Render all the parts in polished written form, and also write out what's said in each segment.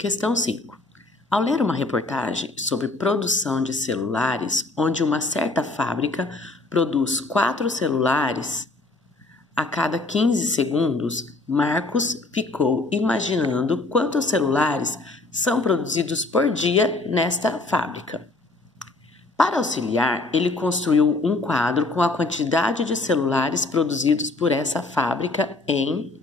Questão 5. Ao ler uma reportagem sobre produção de celulares, onde uma certa fábrica produz 4 celulares a cada 15 segundos, Marcos ficou imaginando quantos celulares são produzidos por dia nesta fábrica. Para auxiliar, ele construiu um quadro com a quantidade de celulares produzidos por essa fábrica em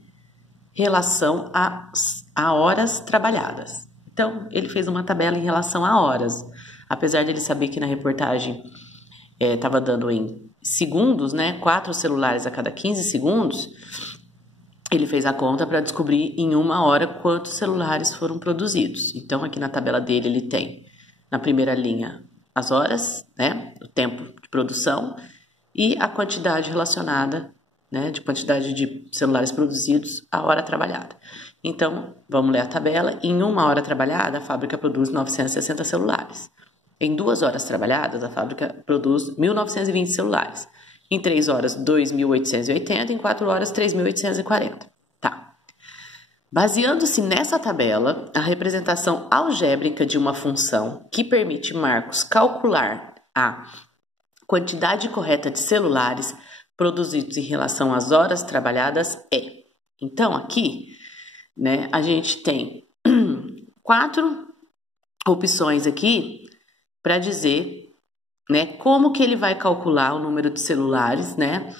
relação a horas trabalhadas. Então, ele fez uma tabela em relação a horas. Apesar de ele saber que na reportagem estava dando em segundos, né? 4 celulares a cada 15 segundos, ele fez a conta para descobrir em 1 hora quantos celulares foram produzidos. Então, aqui na tabela dele, ele tem na primeira linha as horas, né? O tempo de produção e a quantidade relacionada, né? De quantidade de celulares produzidos a hora trabalhada. Então, vamos ler a tabela. Em 1 hora trabalhada, a fábrica produz 960 celulares. Em 2 horas trabalhadas, a fábrica produz 1.920 celulares. Em 3 horas, 2.880. Em 4 horas, 3.840. Tá. Baseando-se nessa tabela, a representação algébrica de uma função que permite Marcos calcular a quantidade correta de celulares produzidos em relação às horas trabalhadas é. Então, aqui, né, a gente tem 4 opções aqui para dizer, né, como que ele vai calcular o número de celulares, né,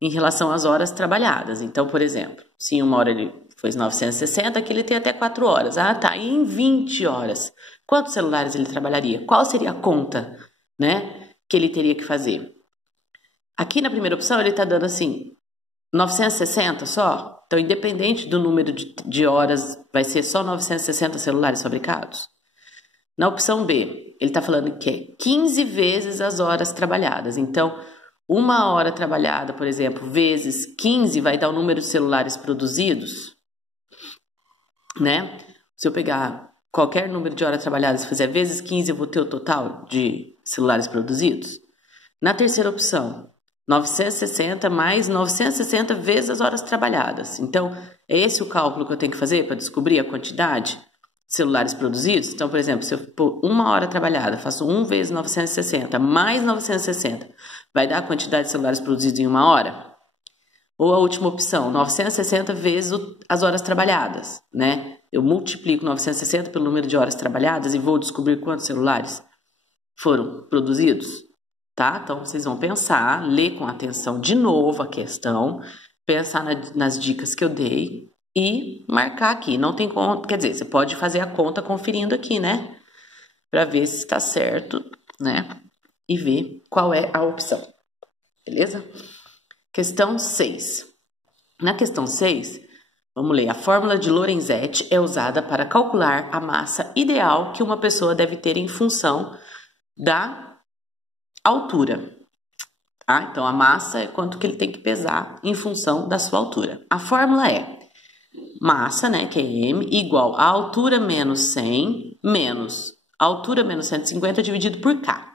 em relação às horas trabalhadas. Então, por exemplo, se em 1 hora ele fez 960, aqui ele tem até 4 horas. Ah, tá, e em 20 horas, quantos celulares ele trabalharia? Qual seria a conta, né, que ele teria que fazer? Aqui na primeira opção ele está dando assim, 960 só? Então, independente do número de horas, vai ser só 960 celulares fabricados? Na opção B, ele está falando que é 15 vezes as horas trabalhadas. Então, 1 hora trabalhada, por exemplo, vezes 15 vai dar o número de celulares produzidos, né? Se eu pegar qualquer número de horas trabalhadas e fizer vezes 15, eu vou ter o total de celulares produzidos. Na terceira opção, 960 mais 960 vezes as horas trabalhadas. Então, é esse o cálculo que eu tenho que fazer para descobrir a quantidade de celulares produzidos? Então, por exemplo, se eu for 1 hora trabalhada, faço 1 vezes 960 mais 960, vai dar a quantidade de celulares produzidos em 1 hora? Ou a última opção, 960 vezes as horas trabalhadas, né? Eu multiplico 960 pelo número de horas trabalhadas e vou descobrir quantos celulares foram produzidos? Tá? Então, vocês vão pensar, ler com atenção de novo a questão, pensar nas dicas que eu dei e marcar aqui. Não tem conta, quer dizer, você pode fazer a conta conferindo aqui, né? Para ver se está certo, né? E ver qual é a opção. Beleza? Questão 6. Na questão 6, vamos ler. A fórmula de Lorenzetti é usada para calcular a massa ideal que uma pessoa deve ter em função da altura, tá? Então, a massa é quanto que ele tem que pesar em função da sua altura. A fórmula é massa, né, que é M, igual a altura menos 100 menos a altura menos 150 dividido por K,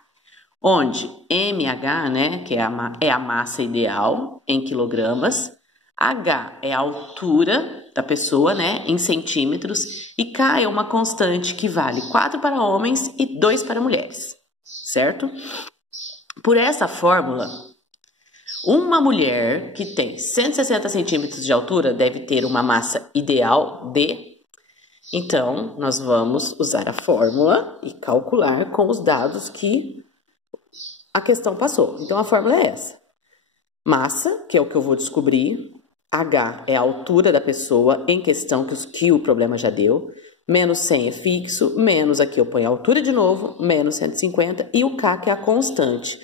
onde MH, né, que é a massa ideal em quilogramas, H é a altura da pessoa, né, em centímetros, e K é uma constante que vale 4 para homens e 2 para mulheres, certo? Por essa fórmula, uma mulher que tem 160 centímetros de altura deve ter uma massa ideal de... Então, nós vamos usar a fórmula e calcular com os dados que a questão passou. Então, a fórmula é essa. Massa, que é o que eu vou descobrir. H é a altura da pessoa em questão que o problema já deu. Menos 100 é fixo, menos aqui eu ponho a altura de novo, menos 150, e o K que é a constante,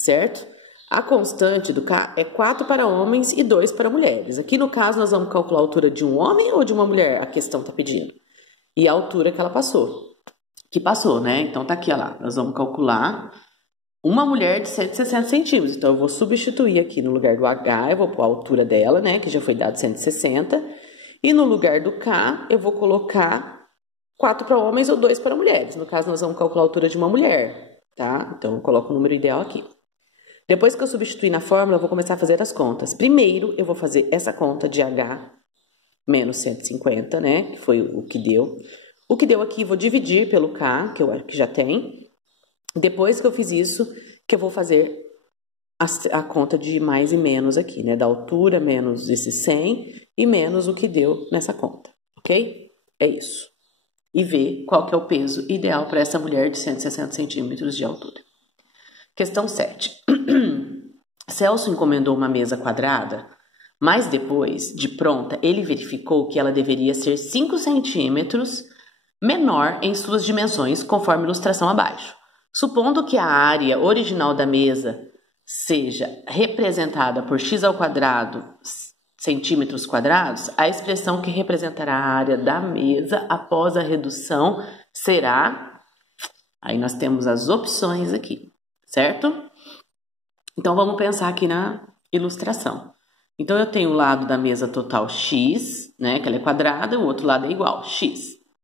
certo? A constante do K é 4 para homens e 2 para mulheres. Aqui no caso nós vamos calcular a altura de um homem ou de uma mulher, a questão está pedindo. E a altura que ela passou. Que passou, né? Então tá aqui, ó lá, nós vamos calcular uma mulher de 160 centímetros. Então eu vou substituir aqui no lugar do H, eu vou pôr a altura dela, né? Que já foi dado 160. E no lugar do K, eu vou colocar 4 para homens ou 2 para mulheres. No caso, nós vamos calcular a altura de uma mulher, tá? Então, eu coloco o número ideal aqui. Depois que eu substituir na fórmula, eu vou começar a fazer as contas. Primeiro, eu vou fazer essa conta de H menos 150, né? Que foi o que deu. O que deu aqui, vou dividir pelo K, que já tem. Depois que eu fiz isso, que eu vou fazer a conta de mais e menos aqui, né? Da altura menos esse 100 e menos o que deu nessa conta, ok? É isso. E ver qual que é o peso ideal para essa mulher de 160 centímetros de altura. Questão 7. Celso encomendou uma mesa quadrada, mas depois, de pronta, ele verificou que ela deveria ser 5 centímetros menor em suas dimensões, conforme a ilustração abaixo. Supondo que a área original da mesa seja representada por x² centímetros quadrados, a expressão que representará a área da mesa após a redução será... Aí nós temos as opções aqui, certo? Então, vamos pensar aqui na ilustração. Então, eu tenho o lado da mesa total x, né, que ela é quadrada, o outro lado é igual, x.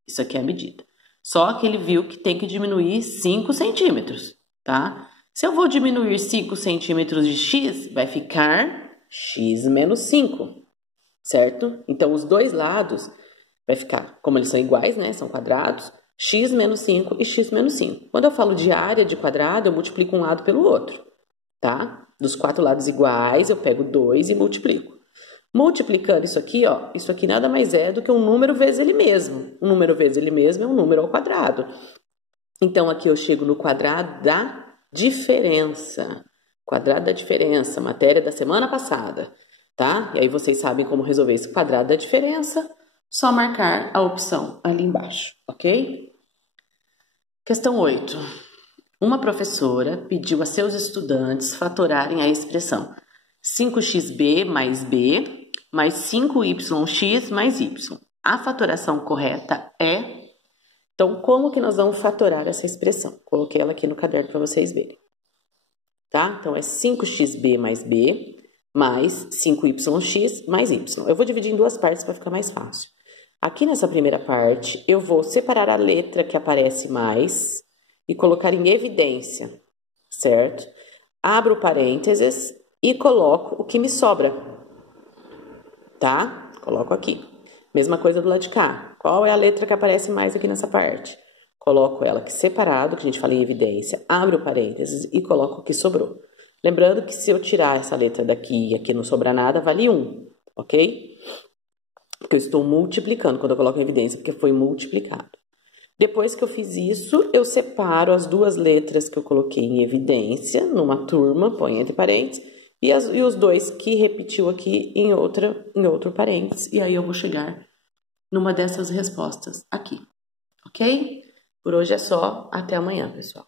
Isso aqui é a medida. Só que ele viu que tem que diminuir 5 centímetros, tá? Se eu vou diminuir 5 centímetros de x, vai ficar x menos 5, certo? Então, os dois lados vai ficar, como eles são iguais, né, são quadrados, x menos 5 e x menos 5. Quando eu falo de área de quadrado, eu multiplico um lado pelo outro, tá? Dos 4 lados iguais, eu pego 2 e multiplico. Multiplicando isso aqui, ó, isso aqui nada mais é do que um número vezes ele mesmo. Um número vezes ele mesmo é um número ao quadrado. Então, aqui eu chego no quadrado da diferença. Quadrado da diferença, matéria da semana passada, tá? E aí vocês sabem como resolver esse quadrado da diferença, só marcar a opção ali embaixo, ok? Questão 8. Uma professora pediu a seus estudantes fatorarem a expressão 5xb mais b mais 5yx mais y. A fatoração correta é... Então, como que nós vamos fatorar essa expressão? Coloquei ela aqui no caderno para vocês verem. Tá? Então, é 5xb mais b mais 5yx mais y. Eu vou dividir em duas partes para ficar mais fácil. Aqui nessa primeira parte, eu vou separar a letra que aparece mais e colocar em evidência, certo? Abro parênteses e coloco o que me sobra, tá? Coloco aqui. Mesma coisa do lado de cá. Qual é a letra que aparece mais aqui nessa parte? Coloco ela aqui separado, que a gente fala em evidência, abro parênteses e coloco o que sobrou. Lembrando que se eu tirar essa letra daqui e aqui não sobrar nada, vale 1, ok? Porque eu estou multiplicando quando eu coloco em evidência, porque foi multiplicado. Depois que eu fiz isso, eu separo as duas letras que eu coloquei em evidência, numa turma, põe entre parênteses, e os dois que repetiu aqui em outro parênteses. E aí eu vou chegar numa dessas respostas aqui, ok? Por hoje é só, até amanhã, pessoal.